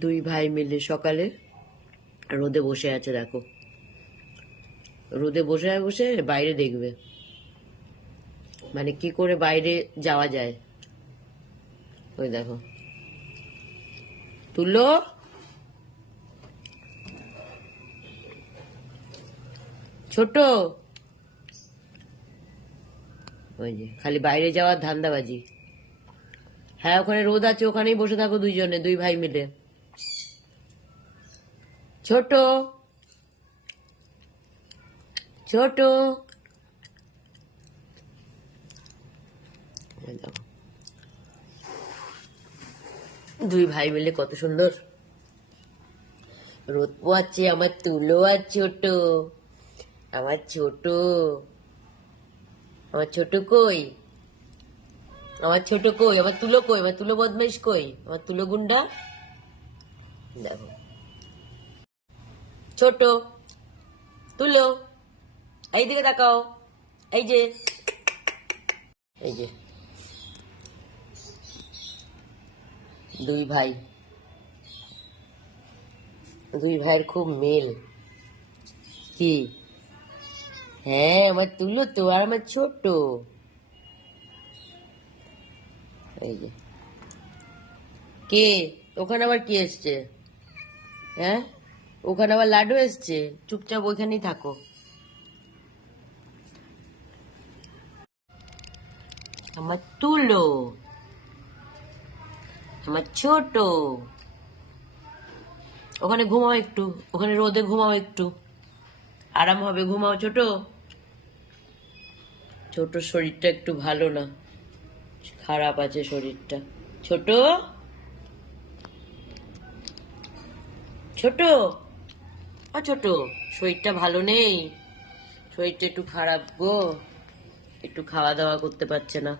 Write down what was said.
দুই ভাই মিলে সকালে রোদে বসে আছে, দেখো রোদে বসে বসে বাইরে দেখবে মানে কি করে বাইরে যাওয়া যায়। ওই দেখো তুলো, ছোট, ওই যে খালি বাইরে যাওয়ার ধান্দাবাজি। হ্যাঁ ওখানে রোদ আছে, ওখানেই বসে থাকো দুইজনে, দুই ভাই মিলে। ছোট, ছোট, দুই ভাই মিলে কত সুন্দর রোদ পোয়াচ্ছে। আমার তুলো আর ছোট, আমার ছোট, আমার ছোট কই, আমার ছোট কই, আমার তুলো কই, আমার তুলো বদমাইশ কই, আমার তুলো গুন্ডা। দেখো ছোট, তুলো, এইদিকে তাকাও, এই যে, এই যে দুই ভাই, দুই ভাইয়ের খুব মেল। কি? হ্যাঁ আমার তুলো তো, আর আমার ছোট। এই যে কে ওখানে আবার কি এসছে? হ্যাঁ ওখানে আবার লাড্ডু এসছে, চুপচাপ ওইখানেই থাকো। আমার তুলো, আমার ছোট, ওখানে ঘুমাও একটু, ওখানে রোদে ঘুমাও একটু, আরাম হবে, ঘুমাও ছোট। ছোট শরীরটা একটু ভালো না, খারাপ আছে শরীরটা। ছোট, ছোট, ছোট, শরীরটা ভালো নেই, শরীরটা একটু খারাপ গো, একটু খাওয়া দাওয়া করতে পারছে না।